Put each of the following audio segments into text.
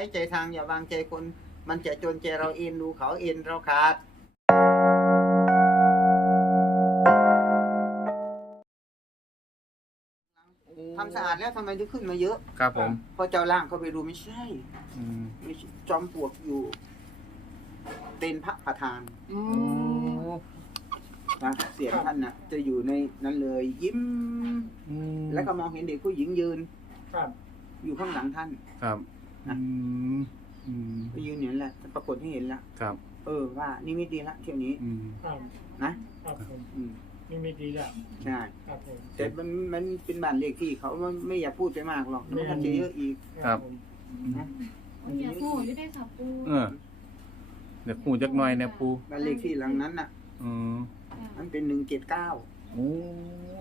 ใช้ใจทางอย่าวางใจคน มันจะจนใจเราเอ็นดูเขาเอ็นเราขาดทำสะอาดแล้วทำไมถึงขึ้นมาเยอะ ครับผม พอเจ้าล่างเข้าไปดูไม่ใช่อืมไม่ใช่จอมปลวกอยู่ เป็นพระประธานโอ้นะเสียงท่านนะจะอยู่ในนั้นเลยยิ้มอืมแล้วก็มองเห็นเด็กผู้หญิงยืน ครับ อยู่ข้างหลังท่าน ครับ นะอืมอืมไปยืนอยู่นั่นแหละปรากฏให้เห็นละครับเออว่านี่ไม่ดีละเที่ยวนี้อืมครับนะครับผมอืมนี่ไม่ดีแล้วใช่ครับผมแต่มันมันเป็นบ้านเลขที่เขาไม่ไม่อยากพูดไปมากหรอกมันก็จะเยอะอีกผมนะอย่าพูดอยู่ได้ค่ะปูเออเดี๋ยวคู่จักหน่อยนะปูบ้านเลขที่หลังนั้นน่ะอืมมันเป็นหนึ่งเจ็ดเก้า โอ้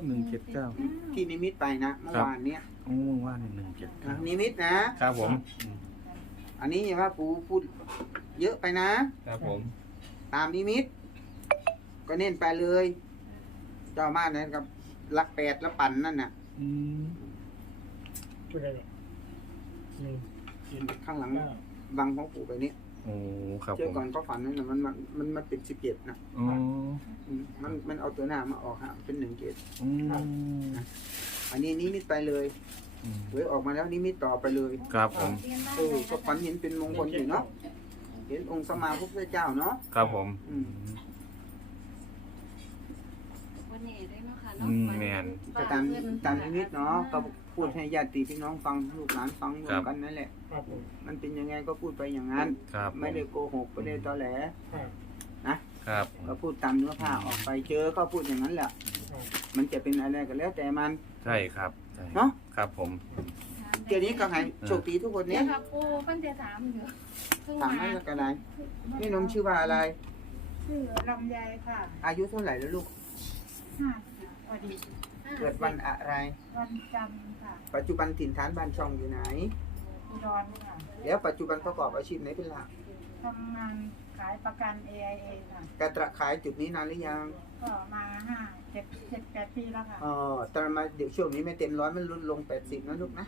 หนึ่งเจ็ดเก้าที่นิมิตไปนะเมื่อครับวานเนี้ยโอ้ว่าหนึ่งหนึ่งเจ็ดเก้านิมิตนะ ครับผมอืมอันนี้อย่าว่าปูพูดเยอะไปนะ ครับผม ตามนิมิต ก็เน้นไปเลย เจ้ามาเนี่ยกับลักแปดแล้วปั่นนั่นน่ะอืมพูดอะไรหนึ่งเจ็ดข้างหลังเก้าบังของปู่ไปนี้ โอ้ครับเชื่ผอมก่อนเขาฝันนั่นน่ะมันมันมันมันเป็นสิบเจ็ดนะอ๋ออืมมันมันเอาตัวหน้ามาออกฮะเป็นหนึ่งเจ็ดอืมอันนี้นิมิตไปเลยอืมเว้ยออกมาแล้วนิมิตต่อไปเลยครับผมเออก็ฝันเห็นเป็นมงคลอยู่เนาะเห็นองค์สมมาพระพุทธเจ้าเนาะ ครับผมอืม วันนี้ได้เนาะค่ะอืมแมน ก็ตามตามนิมิตเนาะก็ พูดให้ญาติพี่น้องฟังลูกหลานฟังรวครัมบกันนั่นแหละ ครับผมมันเป็นยังไงก็พูดไปอย่างนั้น ครับไม่ได้โกหกไม่ได้ตอแหลครับครับก็พูดตามเนื้อผ้าออกไปเจอก็พูดอย่างนั้นแหละครับมันจะเป็นอะไรก็แล้วแต่มันใช่ครับใช่เนาะครับผมเดี๋ยวนี้ก็ให้โชคดีทุกคนเนี่เนี่ยยค่ะปูเพิ่นจะถามอยู่เพิ่งถามมาให้กันไรนี่นมชื่อว่าอะไร ชื่อลำไยค่ะอายุเท่าไหร่แล้วลูกห้าพอดี เกิดวันอะไร วันจันทร์ค่ะปัจจุบันถิ่นฐานบ้านช่องอยู่ไหน อุดรค่ะแล้วปัจจุบันประกอบอาชีพไหนเป็นหลักทำงานขายประกัน AIA ค่ะ กระตระขายจุดนี้นานหรือยังก็มาห้าเจ็ดเจ็ดแปดปีแล้วค่ะเออตอนมาเดี๋ยวช่วงนี้ไม่เต็มร้อยมันลดลงแปดสิบนะลูกนะ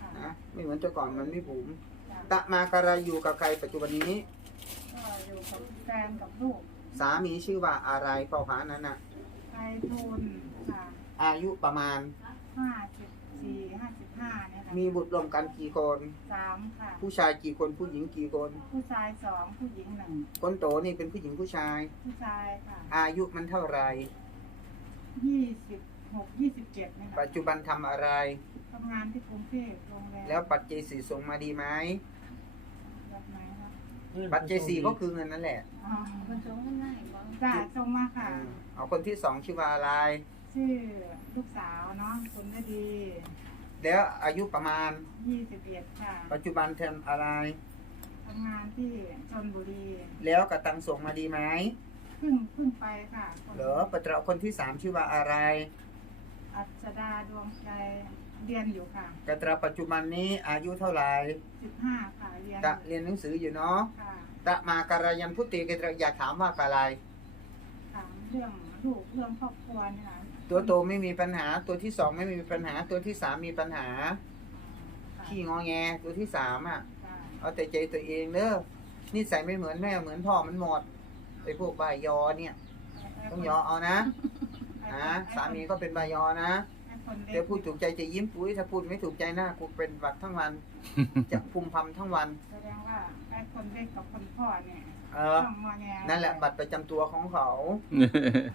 ค่ะนะไม่เหมือนแต่ก่อนมันไม่บุ๋มจ้ะตะมาการะอยู่กับใครปัจจุบันนี้ ก็อยู่กับแฟนกับลูกสามีชื่อว่าอะไรพ่อผานั้นน่ะไทยทุนค่ะ อายุประมาณ ห้าสิบสี่ห้าสิบห้าเนี่ยค่ะมีบุตรรวมกันกี่คน สามค่ะ ผู้ชายกี่คนผู้หญิงกี่คน ผู้ชายสองผู้หญิงหนึ่งคนโตนี่เป็นผู้หญิงผู้ชาย ผู้ชายค่ะอายุมันเท่าไหรยี่สิบหกยี่สิบเจ็ดเนี่ยค่ะปัจจุบันทำอะไร ทำงานที่กรุงเทพโรงแรมแล้วปัจเจศีส่งมาดีไหมแบบไหนคะปัจเจศีก็คือเงินนั่นแหละอ๋อเพิ่นส่งมาให้บ่จ้าส่งมาค่ะอืมเอาคนที่สองชื่อว่าอะไร ชื่อลูกสาวเนาะคุณได้ดีแล้วอายุประมาณ ยี่สิบเอ็ดค่ะปัจจุบันทำอะไร ทำงานที่ชนบุรีแล้วกระตังส่งมาดีไหมเพิ่งเพิ่งไปค่ะคนเหรอปัจจุบันคนที่สามชื่อว่าอะไร อัศดาดวงใจเรียนอยู่ค่ะกระตราปัจจุบันนี้อายุเท่าไหร่สิบห้าค่ะเรียนตะเรียนหนังสืออยู่เนาะค่ะตะมาการยันพุติกระตราอยากถามว่าอะไรถามเรื่อง ลูกเรื่องครอบครัวเนี่ยค่ะตัวโตไม่มีปัญหา ตัวที่สองไม่มีปัญหา ตัวที่สามมีปัญหาค่ะขี้งอแง ตัวที่สามอะ ค่ะเอาแต่ใจตัวเองเด้อนิสัยไม่เหมือนแม่เหมือนพ่อมันหมดไอ้พวกบายอเนี่ย ต้องยอเอานะนะสามีก็เป็นบายอนะให้ คนเล็กเดี๋ยวพูดถูกใจจะยิ้มปุ้ยถ้าพูดไม่ถูกใจหน้ากูเป็นหวัดทั้งวัน จะพุมพำทั้งวัน แสดงว่าไอ้คนเล็กกับคนพ่อเนี่ยเออ ต้องงอแงนั่นแหละบัตรประจำตัวของเขา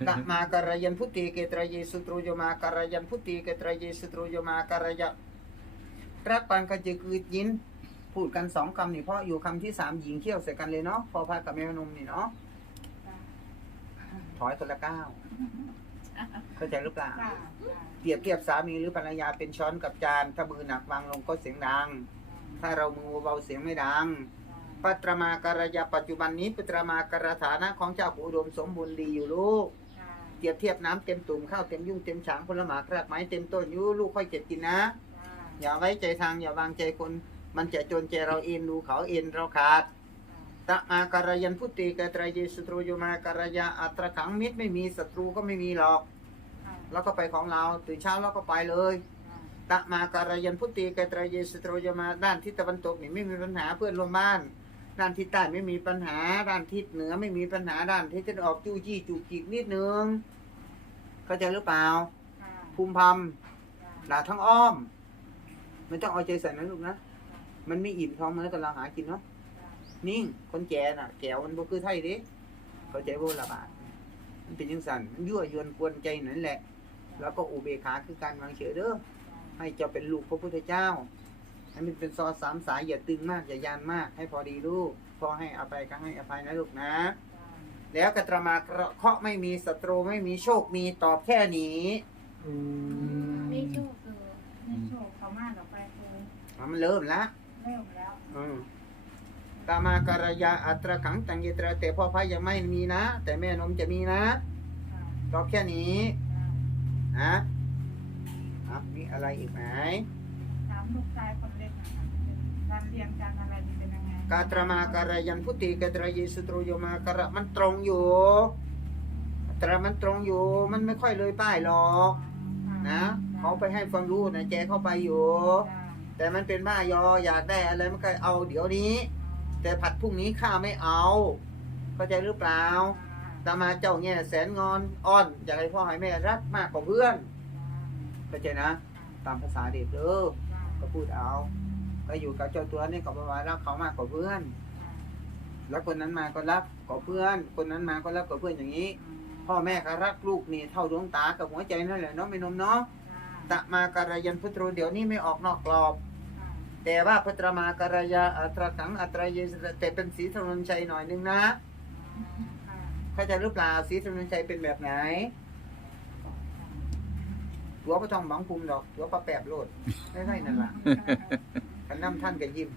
ตะมาการยันพุติเกตรเยสุตรูโยมาการยันพุติเกตรเยสุตรูโยมาการยะรักปันกะจะคือยิน พูดกันสองคำนี่เพราะอยู่คำที่สามหญิงเขี้ยวใส่กันเลยเนาะพอพากับแม่นมนี่เนาะจ้ะถอยคนละก้าว เข้าใจหรือเปล่าจ้ะจ้ะเปรียบเทียบสามีหรือภรรยาเป็นช้อนกับจาน ถ้ามือหนักวางลงก็เสียงดัง ถ้าเรามือเบาๆเสียงไม่ดัง ปัตรมาการยาปัจจุบันนี้ปัตรมาการฐานะของเจ้าผู้อุดมสมบูรณ์ดีอยู่ลูกจ้ะเปรียบเทียบน้ำเต็มตุ่มข้าวเต็มยุ่งเต็มฉางผลหมากรากไม้เต็มต้นอยูลูกค่อยเก็บกินนะจ้ะอย่าไว้ใจทางอย่าวางใจคน มันจะจนใจเราเอ็นดูเขาเอ็นเราขาด ตะมาการยันพุติกตรเยสุตรูโยมาการยาอัตรขังมิตรไม่มีศัตรูก็ไม่มีหรอกจ้ะแล้วก็ไปของเราตื่นเช้าแล้วก็ไปเลยจ้ะตะมาการยันพุทธิกตรายเยสโตรยมาด้านทิศตะวันตกนี่ไม่มีปัญหาเพื่อนร่วมบ้าน ด้านทิศใต้ไม่มีปัญหา ด้านทิศเหนือไม่มีปัญหาด้านทิศตะวันออกจู้จี้จุกจิกนิดนึงเข้าใจหรือเปล่าค่ะภูมิพำด่าทั้งอ้อมไม่ต้องเอาใจใส่นะลูกนะมันไม่อิ่มท้องมันแล้วก็เราหากินเนาะ นิ่ง คนแก่น่ะ แก้วมันบ่คือไทยเด้เข้าใจบ่ละบาดมันเป็นจังซั่นมันยั่วยวนกวนใจนั่นแหละ แล้วก็อุเบกขาคือการวางเฉยเด้อให้เจ้าเป็นลูกพระพุทธเจ้า ให้มันเป็นซอสามสายอย่าตึงมากอย่ายานมาก ให้พอดีลูกพอให้อภัยก็ให้อภัยนะลูกนะ แล้วกตรมากระเคาะไม่มีศัตรูไม่มีโชคมีตอบแค่นี้อืมไม่โชคคือในโชคเขามากออกไปคืออะมันเริ่มละเริ่มแล้ว อืม ตามาการยาอัตราขังตังเยตระแต่พ่อพายยังไม่มีนะ แต่แม่นมจะมีนะค่ะตอบแค่นี้ค่ะนะอะมีอะไรอีกไหมถามลูกชายคนเล็กนะคะการเรียนการอะไรนี่เป็นยังไงกาตรมาการยันพุติกาตรเยสุตรโยมาการะมันตรงอยู่ตรามันตรงอยู่ มันไม่ค่อยเลยป้ายหรอกนะเขาไปให้ความรู้นะแจเข้าไปอยู่จ้ะแต่มันเป็นบ้ายออยากได้อะไรมันก็เอาเดี๋ยวนี้ แต่ผัดพรุ่งนี้ข้าไม่เอา เข้าใจหรือเปล่าตามาเจ้าแง่แสนงอนอ้อน อยากให้พ่อให้แม่รักมากกว่าเพื่อนเข้าใจนะ ตามภาษาเด็กเด้อก็พูดเอาก็อยู่กับเจ้าตัวนี่ก็บอกว่ารักเขามากกว่าเพื่อน แล้วคนนั้นมาก็รักกว่าเพื่อน คนนั้นมาก็รักกว่าเพื่อนอย่างนี้ พ่อแม่ก็รักลูกนี่เท่าดวงตากับหัวใจนั่นแหละเนาะไม่นมเนาะตะมาการยันพุทโธเดี๋ยวนี้ไม่ออกนอกกรอบ แต่ว่าพุทรมาการยาอัตราขังอัตรายสแต่เป็นสีธนนชัยหน่อยนึงนะเข้าใจหรือเปล่าสีธนนชัยเป็นแบบไหนตัวพระทองบังภูมิดอกตัวประแปบโลดไม่ใช่นั่นล่ะคันน้ำท่านก็ยิ้ม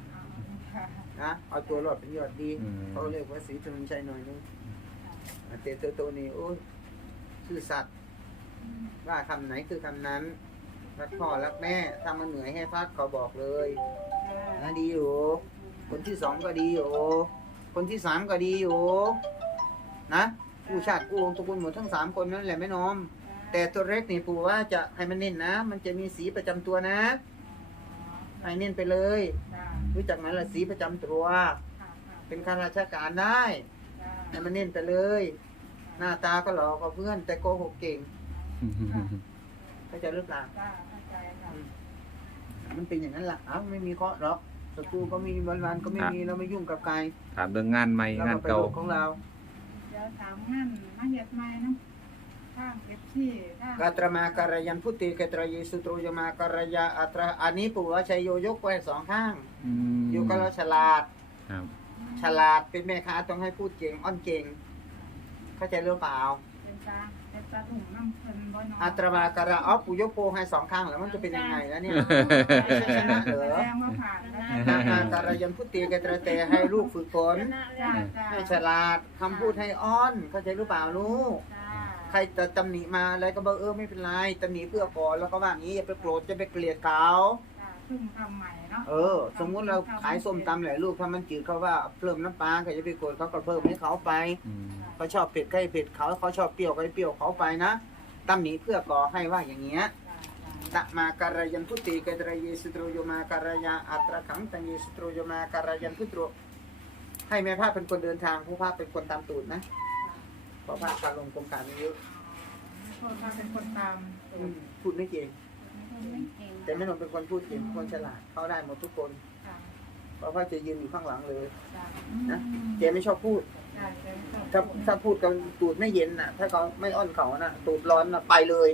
นะเอาตัวรอดเป็นยอดดีอืมเขาเรียกว่าสีธนนชัยหน่อยนึงแต่ตัวโตนี่โอ้ยชื่อสัตว์ว่าคำไหนคือคำนั้น รักพ่อรักแม่ถ้ามันเหนื่อยให้พักเขาบอกเลยนะดีอยู่ คนที่สองก็ดีอยู่ คนที่สามก็ดีอยู่ นะกู้ชาติกู้วงศ์ตระกูลหมดทั้งสามคนนั่นแหละแม่นอม แต่ตัวเล็กนี่ปู่ว่าจะให้มันเน้นนะ มันจะมีสีประจำตัวนะให้เน้นไปเลย รู้จักไหมล่ะสีประจำตัว เป็นข้าราชการได้ให้มันเน้นไปเลย หน้าตาก็หล่อกว่าเพื่อน แต่โกหกเก่ง เข้าใจหรือเปล่ามันเป็นอย่างนั้นล่ะอ้าวไม่มีเคราะห์หรอกศัตรูก็มีวันวันๆก็ไม่มีเราไม่ยุ่งกับใครถามเรื่องงานใหม่เรางานก็ไปเก่า โลกของเราเดี๋ยวถามงั้นมาเฮ็ดใหม่เนาะข้างเก็บที่ข้างกาตรมาการยันพุติกาตรเยสุตรยมาการยาอัตราอันนี้ปู่ว่าชัยโยยกไว้สองข้าง อืมอยู่กับเราฉลาด ครับฉลาดเป็นแม่ค้าต้องให้พูดเก่งอ้อนเก่ง เข้าใจหรือเปล่า เป็นตา เป็นตาถุงน้ำเพิ่นบ่เนาะอัตรามาการะอ๋อปู่ยกโปรให้สองข้างแล้วมันจะเป็นยังไงแล้วเนี่ย ไม่ใช่ชนะเหรอ แสดงว่าผ่านแล้วกามาการยันพุติกาตรเตให้ลูกฝึกฝนจ้าจ้าให้ฉลาดคำพูดให้อ้อน เข้าใจหรือเปล่าลูก จ้าใครจะตำหนิมาอะไรก็บอกเออไม่เป็นไรตำหนิเพื่อก่อนแล้วก็ว่าอย่างนี้อย่าไปโกรธจะไปเกลียดเขาจ้าเพิ่งทำใหม่เนาะเออ สมมุติเราขายส้มตำแหละลูกถ้ามันจืดเขาว่าเพิ่มน้ำปลาก็จะไปโกรธเขาก็เพิ่มให้เขาไป อืม เขาชอบเผ็ดก็ให้เผ็ดเขาเขาชอบเปรี้ยวก็ให้เปรี้ยวเขาไปนะตำหนิเพื่อก่อให้ว่าอย่างเงี้ยตะมาการยันพุติกตรเยสุตรโยมาการยาอัตระขังตังเยสุตรโยมาการยันพุตโรให้แม่พระเป็นคนเดินทางผู้พระเป็นคนตามตูดนะเพราะพระการลงกรมการไม่เยอะคนมาเป็นคนตามอืมพูดไม่เก่งไม่เก่งแต่แม่นมเป็นคนพูดเก่งคนฉลาดเข้าได้หมดทุกคนจ้าเพราะว่าจะยืนอยู่ข้างหลังเลยจ้านะแกไม่ชอบพูดจ้าเดี๋ยวจบ ถ้าถ้าพูดกันตูดไม่เย็นน่ะ ถ้าเขาไม่อ้อนเขาน่ะ ตูดร้อนน่ะไปเลย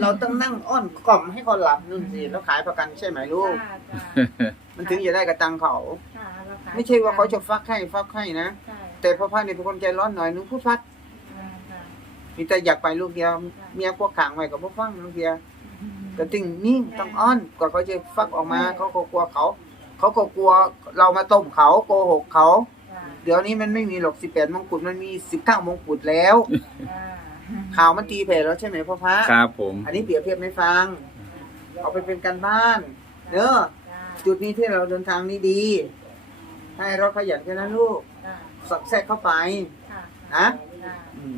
เราต้องนั่งอ้อนกล่อมให้เขาหลับนู่นสิแล้วขายประกันใช่ไหมลูกจ้าจ้ามันถึงจะได้กระตังเขาจ้าเราขยไม่ใช่ว่าเขาจะฟักให้ฟักให้นะใช่แต่พ่อพระนี่เป็นคนใจร้อนหน่อยนึงพูดฟัดจ้าจ้ามีแต่อยากไปลูกเดียวเมียพวกขังไว้กับพ่อฟังลูกเดียวก็ติงนิ่งต้องอ้อนกว่าเขาจะฟักออกมา เขาก็กลัวเขา เขาก็กลัวเรามาต้มเขาโกหกเขาจ้า เดี๋ยวนี้มันไม่มีหรอกสิบแปดมงกุฎมันมีสิบเก้ามงกุฎแล้วจ้าข่าวมันตีแผ่แล้วใช่ไหมพ่อพระครับผมอันนี้เปรียบเทียบให้ฟัง เอาไปเป็นการบ้านเนอะจ้าจุดนี้ที่เราเดินทางนี้ดี ให้เราขยันแค่นั้นลูกจ้าสอดแทรกเข้าไป ค่ะนะ จ้าอืม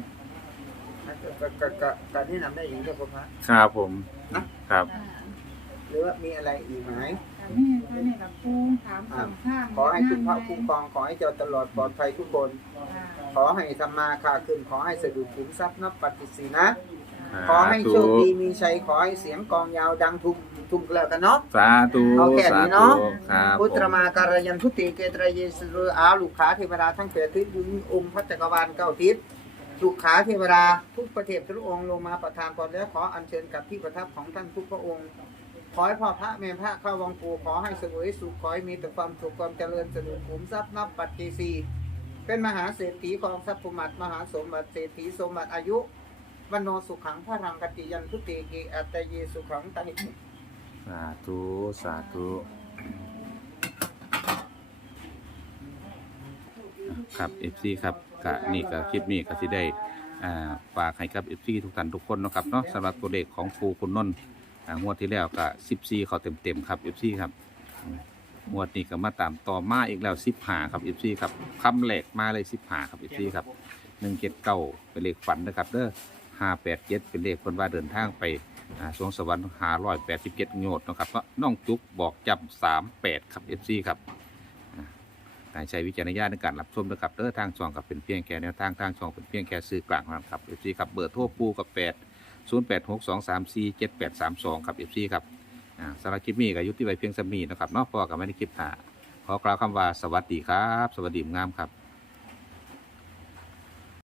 ก็ก็ก็ก็การที่นำได้อย่างนี้ก็พ่อพระ ครับผมนะครับ จ้า หรือว่ามีอะไรอีกไหม แต่นี่ตอนนี้กับปูถามสองข้างขอให้คุณพระคุ้มครองขอให้เจ้าตลอดปลอดภัยทุกคน ขอให้ธรรมาคาขึ้นขอให้สะดุดขุมทรัพย์นับปฏิสีนะ ขอให้โชคดีมีชัยขอให้เสียงกลองยาวดังทุกทุกแล้วกันเนาะสาธุเอาแค่นี้สาเนาะธุครับพุทธผมมาการยันทุติเกตรเยสุรอาลูกขาเทวดาทั้งแปดทิศยุนองค์พระจักรวาลเก้าทิศลูกขาเทวดาทุกประเทศทุกองค์ลงมาประทานพรแล้วขออัญเชิญกับที่ประทับของท่านทุกพระองค์ ขอให้พ่อพระแม่พระเข้าวังปูขอให้สวยสุขขอให้มีแต่ความสุขความเจริญสนุกขุมทรัพย์นับปัจจีสีเป็นมหาเศรษฐีของทรัพย์ภูมิมหาสมบัติเศรษฐีสมบัติอายุวันโนสุขังพระรังกติยันทุติเกอัตตเยสุขังตานิสาธุสาธุครับ FC ครับกะนี่ก็คลิปนี้ก็สิได้อ่าฝากให้กับ FC ทุกท่านทุกคนนะครับเนาะสำหรับตัวเลขของครูคุณนนท์ งวดที่แล้วก็14เขาเต็มๆครับ FC ครับงวดนี้ก็มาตามต่อมาอีกแล้ว15ครับ FC ครับคำแหลกมาเลย15ครับ FC ครับ179เป็นเลขฝันนะครับเด้อ587เป็นเลขคนว่าเดินทางไปสวงสวรรค์587โยชน์เนะครับก็น้องจุกบอกจำ38ครับ FC ครับการใช้วิจารณญาณในการรับชมนะครับเด้อทางช่องกับเป็นเพียงแค่แนวทางทางช่องเป็นเพียงแค่สื่อกลางนั้นครับเอฟซีครับเบอร์โทรปูกับแปด ศูนย์แปดหกสองสามซีเจ็ดแปดสามสองครับเอฟซีครับอ่าสำหรับคลิปนี้ก็ยุติไว้เพียงสมีนะครับเนอกพอกับไม่ได้คลิปหน้าขอกล่าวคำว่าสวัสดีครับ สวัสดีงามครับ